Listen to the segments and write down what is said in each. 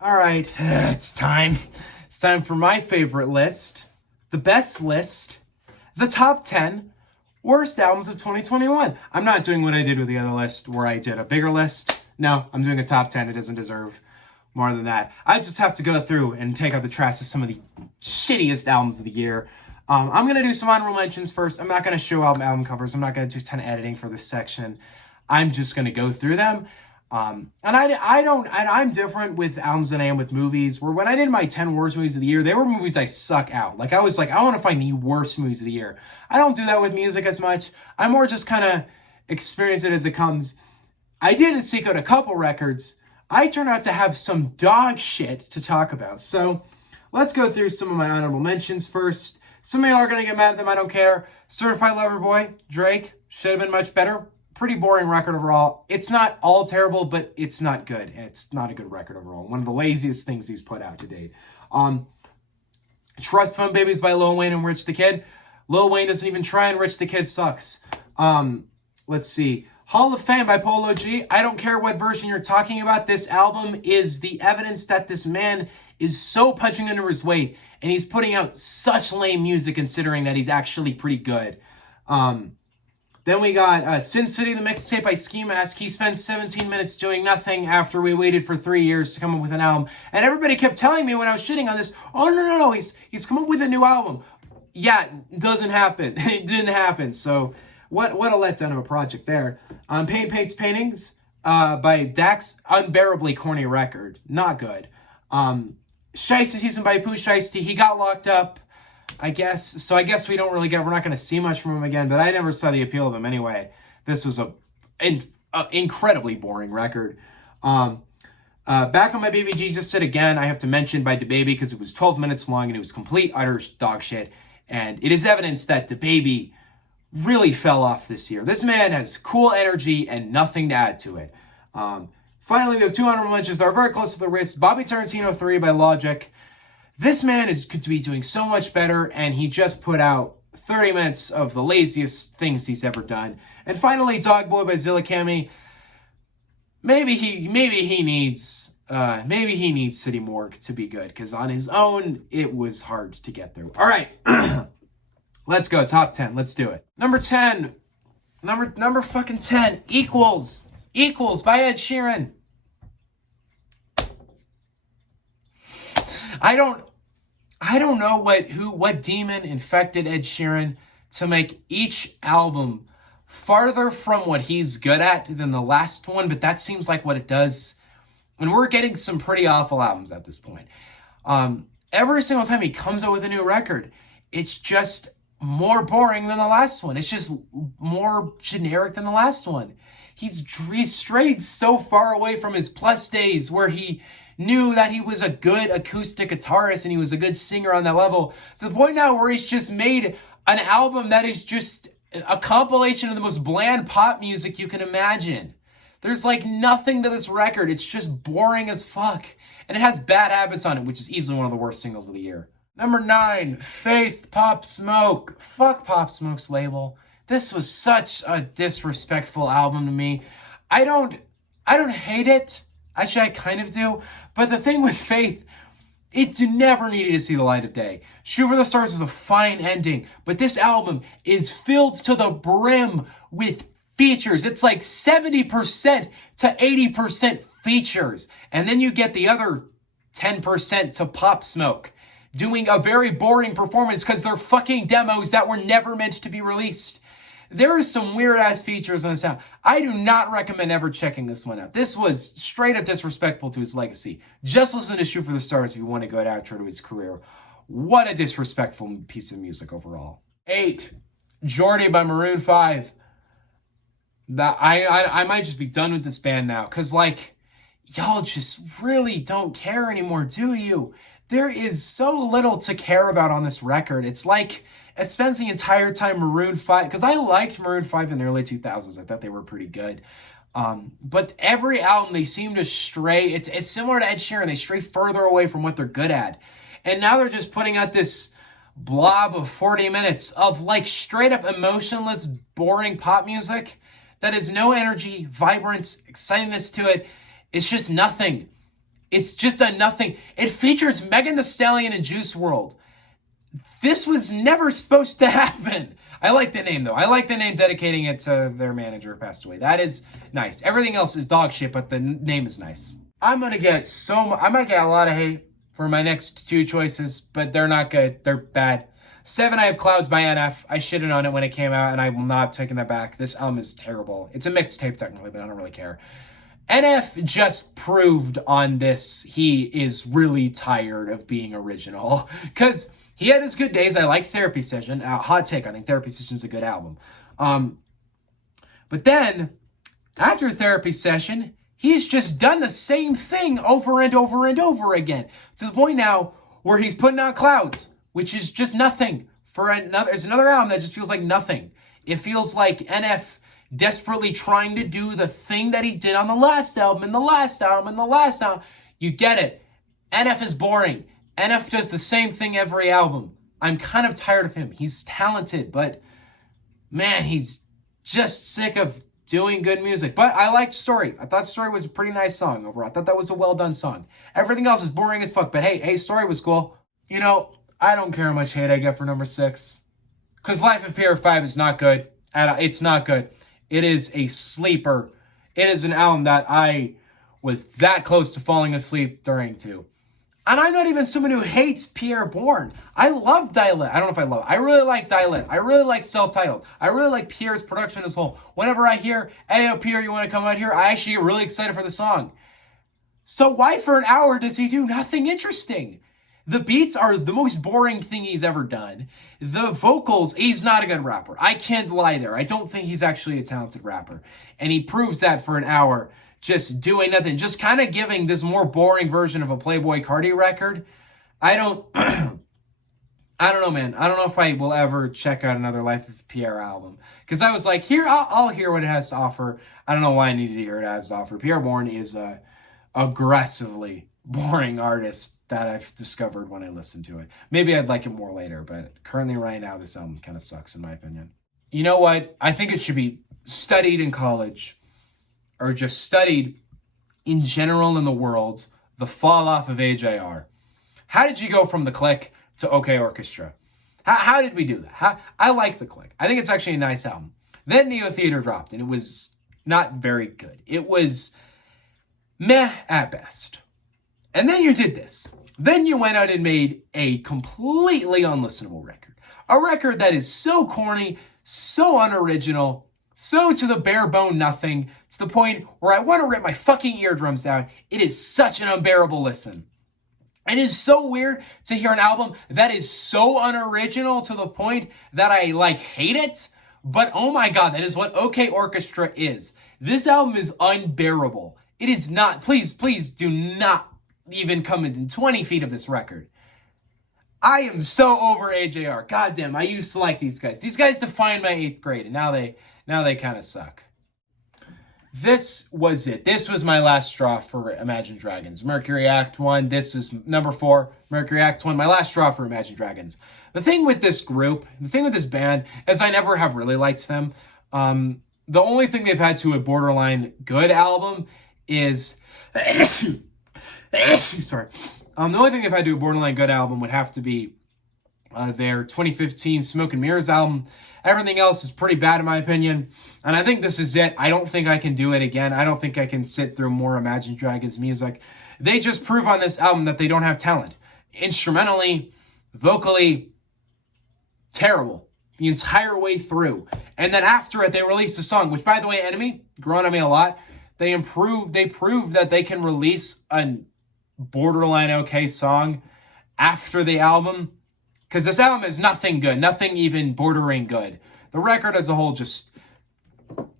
All right, it's time. It's time for my favorite list, the best list, the top 10 worst albums of 2021. I'm not doing what I did with the other list where I did a bigger list. No, I'm doing a top 10. It doesn't deserve more than that. I just have to go through and take out the trash of some of the shittiest albums of the year. I'm going to do some honorable mentions first. I'm not going to show album covers. I'm not going to do a ton of editing for this section. I'm just going to go through them. I'm different with albums than I am with movies, where when I did my 10 worst movies of the year, they were movies I suck out. Like, I was like, I want to find the worst movies of the year. I don't do that with music as much. I more just kind of experience it as it comes. I did seek out a couple records. I turned out to have some dog shit to talk about. So let's go through some of my honorable mentions first. Some of y'all are going to get mad at them. I don't care. Certified Lover Boy, Drake, should have been much better. Pretty boring record overall. It's not all terrible, but it's not good. It's not a good record overall. One of the laziest things he's put out to date. Trust Fund Babies by Lil Wayne and Rich the Kid. Lil Wayne doesn't even try and Rich the Kid sucks. Let's see. Hall of Fame by Polo G. I don't care what version you're talking about. This album is the evidence that this man is so punching under his weight, and he's putting out such lame music considering that he's actually pretty good. Then we got Sin City, the mixtape by Ski Mask. He spent 17 minutes doing nothing after we waited for 3 years to come up with an album. And everybody kept telling me when I was shitting on this, oh, no, he's come up with a new album. Yeah, it doesn't happen. It didn't happen. So what a letdown of a project there. Paint Paints Paintings by Dax. Unbearably corny record. Not good. Shiesty Season by Pooh Shiesty. He got locked up, I guess. So I guess we're not going to see much from him again, but I never saw the appeal of him anyway. This was an incredibly boring record. Back on My Baby Jesus Did Again, I have to mention by DaBaby because it was 12 minutes long and it was complete, utter dog shit. And it is evidence that DaBaby really fell off this year. This man has cool energy and nothing to add to it. Finally, we have 2 honorable mentions that are very close to the wrist. Bobby Tarantino 3 by Logic. This man is could be doing so much better, and he just put out 30 minutes of the laziest things he's ever done. And finally, Dog Boy by Zilla Cami. Maybe he needs City Morgue to be good, because on his own, it was hard to get through. All right, let's go. Top 10. Let's do it. Number 10. Number fucking 10. Equals by Ed Sheeran. I don't know what demon infected Ed Sheeran to make each album farther from what he's good at than the last one, but that seems like what it does. And we're getting some pretty awful albums at this point. Every single time he comes out with a new record, it's just more boring than the last one. It's just more generic than the last one. He's strayed so far away from his Plus days where he knew that he was a good acoustic guitarist and he was a good singer on that level, to the point now where he's just made an album that is just a compilation of the most bland pop music you can imagine. There's like nothing to this record. It's just boring as fuck. And it has Bad Habits on it, which is easily one of the worst singles of the year. Number 9, Faith, Pop Smoke. Fuck Pop Smoke's label. This was such a disrespectful album to me. I don't hate it. Actually, I kind of do. But the thing with Faith, it never needed to see the light of day. Shoot for the Stars was a fine ending, but this album is filled to the brim with features. It's like 70% to 80% features. And then you get the other 10% to Pop Smoke doing a very boring performance because they're fucking demos that were never meant to be released. There are some weird-ass features on the sound. I do not recommend ever checking this one out. This was straight up disrespectful to his legacy. Just listen to Shoot for the Stars if you want a good outro to his career. What a disrespectful piece of music overall. 8, Jordy by Maroon 5. I might just be done with this band now, because, like, y'all just really don't care anymore, do you? There is so little to care about on this record. It's like it spends the entire time Maroon 5, because I liked Maroon 5 in the early 2000s. I thought they were pretty good. But every album, they seem to stray. It's similar to Ed Sheeran. They stray further away from what they're good at. And now they're just putting out this blob of 40 minutes of like straight up emotionless, boring pop music that has no energy, vibrance, excitingness to it. It's just nothing. It's just a nothing. It features Megan Thee Stallion and Juice WRLD. This was never supposed to happen. I like the name, though. I like the name, dedicating it to their manager who passed away. That is nice. Everything else is dog shit, but the name is nice. I'm going to get I might get a lot of hate for my next two choices, but they're not good. They're bad. 7, I have Clouds by NF. I shitted on it when it came out, and I will not take that back. This album is terrible. It's a mixtape, technically, but I don't really care. NF just proved on this he is really tired of being original. Because he had his good days. I like Therapy Session. Hot take, I think Therapy Session is a good album. But then, after Therapy Session, he's just done the same thing over and over and over again. To the point now where he's putting out Clouds, which is just nothing. There's another album that just feels like nothing. It feels like NF desperately trying to do the thing that he did on the last album, and the last album, and the last album. You get it. NF is boring. NF does the same thing every album. I'm kind of tired of him. He's talented, but man, he's just sick of doing good music. But I liked Story. I thought Story was a pretty nice song overall. I thought that was a well done song. Everything else is boring as fuck, but hey, Story was cool. You know, I don't care how much hate I get for number 6. Because Life of PR5 is not good. It's not good. It is a sleeper. It is an album that I was that close to falling asleep during too. And I'm not even someone who hates Pierre Bourne. I love Die Lit. I don't know if I love it. I really like Die Lit. I really like Self-Titled. I really like Pierre's production as a whole. Whenever I hear, hey, yo, Pierre, you want to come out here? I actually get really excited for the song. So why for an hour does he do nothing interesting? The beats are the most boring thing he's ever done. The vocals, he's not a good rapper. I can't lie there. I don't think he's actually a talented rapper. And he proves that for an hour, just doing nothing, just kind of giving this more boring version of a Playboi Carti record. I don't know, man. I don't know if I will ever check out another Life of Pierre album. Because I was like, I'll hear what it has to offer. I don't know why I needed to hear what it has to offer. Pierre Bourne is a aggressively boring artist that I've discovered when I listen to it. Maybe I'd like it more later, but currently right now, this album kind of sucks in my opinion. You know what? I think it should be studied in college, or just studied in general in the world, the fall off of AJR. How did you go from The Click to OK Orchestra? How did we do that? I like The Click. I think it's actually a nice album. Then Neo Theater dropped, and it was not very good. It was meh at best. And then you did this. Then you went out and made a completely unlistenable record. A record that is so corny, so unoriginal, so to the bare bone nothing, to the point where I want to rip my fucking eardrums down. It is such an unbearable listen. It is so weird to hear an album that is so unoriginal to the point that I hate it. But oh my god, that is what OK Orchestra is. This album is unbearable. It is not. Please do not even come within 20 feet of this record. I am so over AJR. Goddamn, I used to like these guys. These guys defined my 8th grade, and now they kind of suck. This was it. This was my last straw for Imagine Dragons. Mercury Act 1. This is number 4. Mercury Act 1. My last straw for Imagine Dragons. The thing with this group, the thing with this band, is I never have really liked them. The only thing they've had to a borderline good album is... Sorry. The only thing they've had to do a borderline good album would have to be their 2015 Smoke and Mirrors album. Everything else is pretty bad in my opinion. And I think this is it. I don't think I can do it again. I don't think I can sit through more Imagine Dragons music. They just prove on this album that they don't have talent. Instrumentally, vocally, terrible. The entire way through. And then after it, they released a song, which by the way, Enemy, growing on me a lot. They proved that they can release a borderline okay song after the album, because this album is nothing good, nothing even bordering good. The record as a whole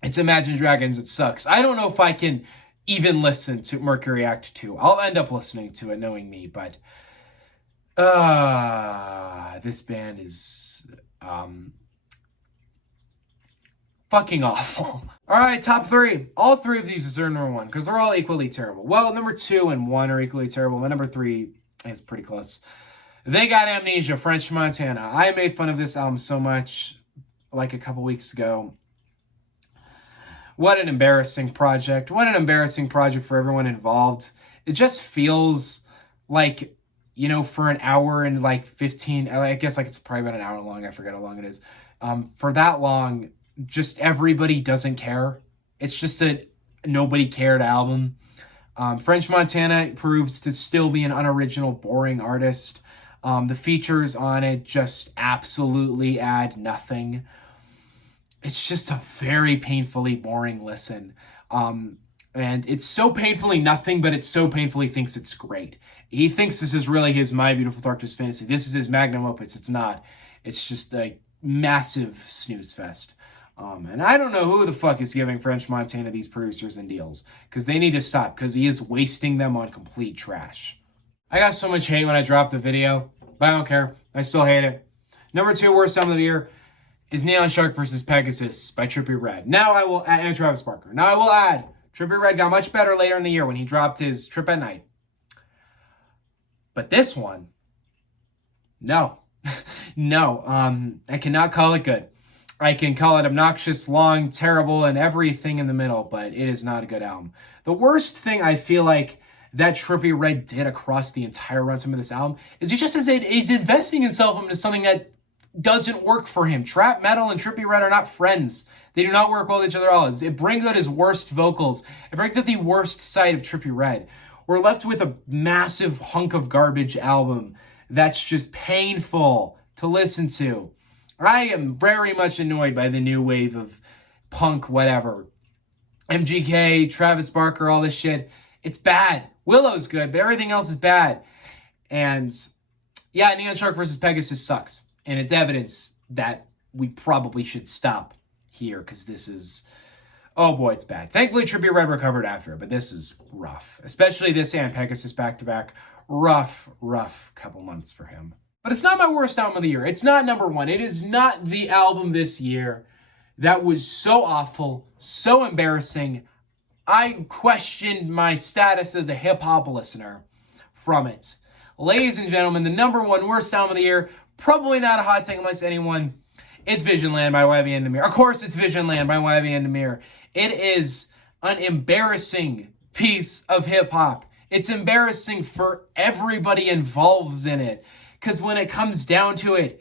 it's Imagine Dragons, it sucks. I don't know if I can even listen to Mercury Act 2. I'll end up listening to it, knowing me, but this band is fucking awful. All right, top 3. All 3 of these deserve number 1 because they're all equally terrible. Well, number 2 and 1 are equally terrible, but number 3 is pretty close. They Got Amnesia, French Montana. I made fun of this album so much a couple weeks ago. What an embarrassing project. What an embarrassing project for everyone involved. It just feels like, you know, for an hour and like 15, I guess like it's probably about an hour long. I forget how long it is. For that long, just everybody doesn't care. It's just a nobody cared album. French Montana proves to still be an unoriginal, boring artist. The features on it just absolutely add nothing. It's just a very painfully boring listen. And it's so painfully nothing, but it so painfully thinks it's great. He thinks this is really his My Beautiful Dark Twisted Fantasy. This is his magnum opus. It's not. It's just a massive snooze fest. And I don't know who the fuck is giving French Montana these producers and deals, because they need to stop, because he is wasting them on complete trash. I got so much hate when I dropped the video, but I don't care. I still hate it. Number 2 worst album of the year is Neon Shark vs. Pegasus by Trippie Redd. Now I will add, and Travis Barker. Now I will add, Trippie Redd got much better later in the year when he dropped his Trip at Night. But this one, no. No, I cannot call it good. I can call it obnoxious, long, terrible, and everything in the middle, but it is not a good album. The worst thing I feel like that Trippie Redd did across the entire runtime of this album is he just is investing himself into something that doesn't work for him. Trap metal and Trippie Redd are not friends. They do not work well with each other at all. It brings out his worst vocals. It brings out the worst side of Trippie Redd. We're left with a massive hunk of garbage album that's just painful to listen to. I am very much annoyed by the new wave of punk, whatever. MGK, Travis Barker, all this shit. It's bad. Willow's good, but everything else is bad. And yeah, Neon Shark vs. Pegasus sucks. And it's evidence that we probably should stop here, because this is, oh boy, it's bad. Thankfully, Trippie Redd recovered after it, but this is rough. Especially this and Pegasus back-to-back. Rough couple months for him. But it's not my worst album of the year. It's not number 1. It is not the album this year that was so awful, so embarrassing. I questioned my status as a hip-hop listener from it. Ladies and gentlemen, the number 1 worst album of the year, probably not a hot take amongst anyone, it's Visionland by YBN and Nahmir. Of course it's Visionland by YBN and Nahmir. It is an embarrassing piece of hip-hop. It's embarrassing for everybody involved in it. Because when it comes down to it,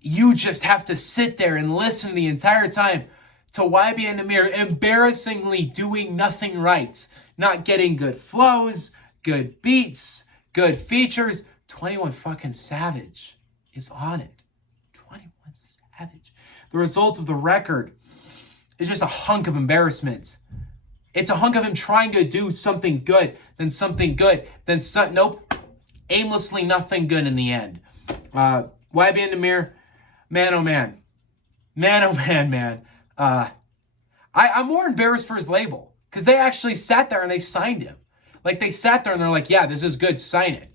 you just have to sit there and listen the entire time to YBN and Nahmir embarrassingly doing nothing right. Not getting good flows, good beats, good features. 21 fucking Savage is on it. 21 Savage. The result of the record is just a hunk of embarrassment. It's a hunk of him trying to do something good, then something good, then nope. Aimlessly nothing good in the end. YBN and Nahmir, man oh man. Man oh man, man. I'm more embarrassed for his label, because they actually sat there and they signed him. Like, they sat there and they're like, yeah, this is good, sign it.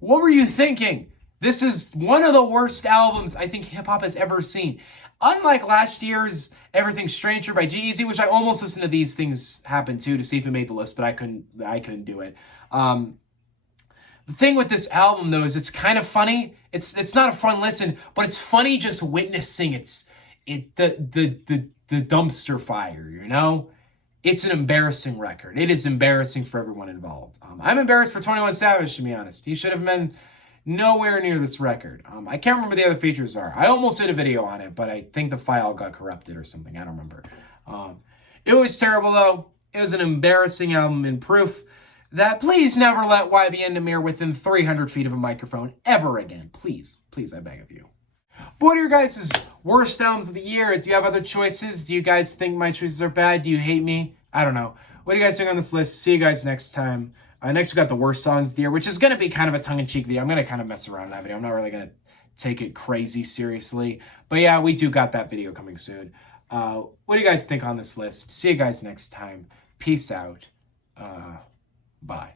What were you thinking? This is one of the worst albums I think hip-hop has ever seen. Unlike last year's Everything Stranger by G-Eazy, which I almost listened to These Things Happen to see if it made the list, but I couldn't do it. The thing with this album, though, is it's kind of funny. It's not a fun listen, but it's funny just witnessing the dumpster fire, you know? It's an embarrassing record. It is embarrassing for everyone involved. I'm embarrassed for 21 Savage, to be honest. He should have been nowhere near this record. I can't remember what the other features are. I almost did a video on it, but I think the file got corrupted or something. I don't remember. It was terrible, though. It was an embarrassing album in proof that please never let YBN and Nahmir within 300 feet of a microphone ever again. Please, I beg of you. But what are your guys' worst albums of the year? Do you have other choices? Do you guys think my choices are bad? Do you hate me? I don't know. What do you guys think on this list? See you guys next time. Next we got the worst songs of the year, which is going to be kind of a tongue-in-cheek video. I'm going to kind of mess around in that video. I'm not really going to take it crazy seriously. But yeah, we do got that video coming soon. What do you guys think on this list? See you guys next time. Peace out. Bye.